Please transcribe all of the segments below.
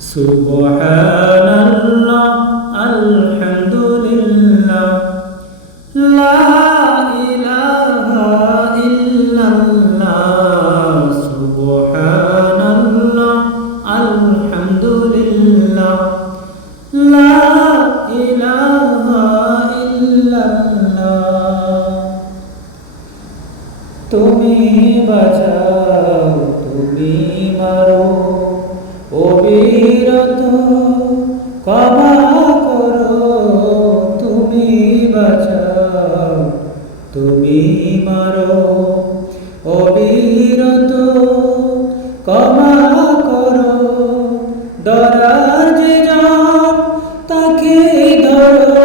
সুবহানাল্লাহ আলহামদুলিল্লাহ লা ইলাহা ইল্লাল্লাহ সুবহানাল্লাহ আলহামদুলিল্লাহ লা ইলাহা ইল্লাল্লাহ। তুমি বাঁচাও তুমি মারো অবিরত ক্ষমা করো, তুমি বাঁচাও তুমি মারো অবিরত ক্ষমা করো। ধরার যে জন তাকে ধরো,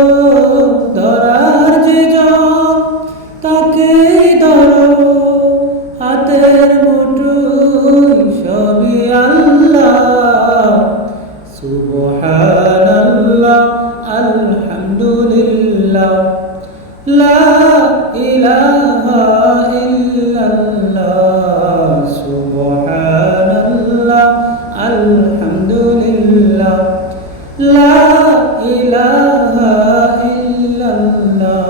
ধরার যে জন তাকে ধরো, হাতের মুঠোয় সবই আল্লাহ। সুবহানাল্লাহ আলহামদুলিল্লাহ লা ইলাহা ইল্লাল্লাহ সুবহানাল্লাহ আলহামদুলিল্লাহ লা ইলাহা ইল্লাল্লাহ।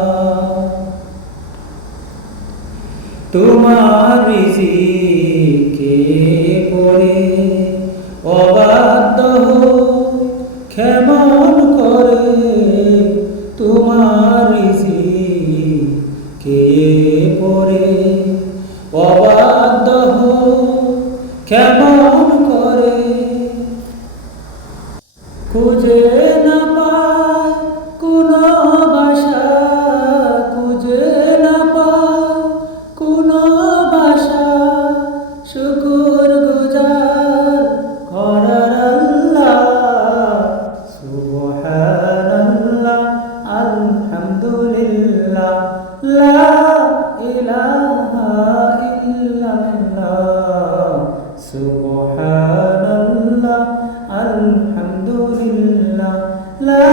তোমার রিজিকে পড়ে অবাধ্য কেমন করে, তোমার রিজিকে পড়ে অবাধ্য কেমন করে। খুঁজে না পায় কোনো ভাষা, খুঁজে না পায় কোনো ভাষা, শুকর গুজার করার আল্লাহ। সুবহানাল্লাহ আলহামদুলিল্লাহ লা ইলাহা ইল্লাল্লাহ সুবহানাল্লাহ আলহামদুলিল্লাহ লা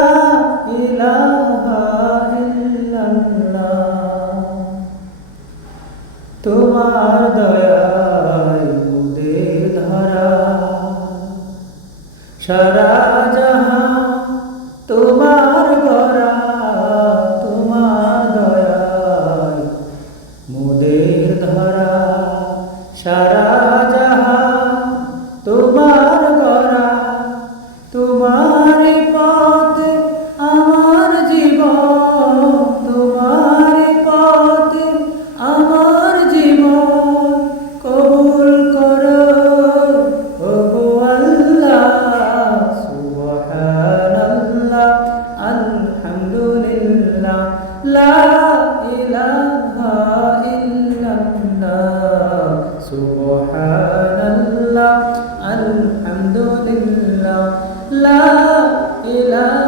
ইলাহা ইল্লাল্লাহ। তোমার দয়ায় মোদের ধরা সারা জাহান তোমার গড়া, তোমার দয়ায় মোদের ধরা সারা জাহান তোমার গড়া। তোমার পথে আমার জীবন, তোমার পথে আমার জীবন, কবুল করো ওগো আল্লাহ। সুবহানাল্লাহ আলহামদুলিল্লাহ লা ইলাহা ইল্লাল্লাহ সুবহানাল্লাহ আলহামদুলিল্লাহ লা ইলাহা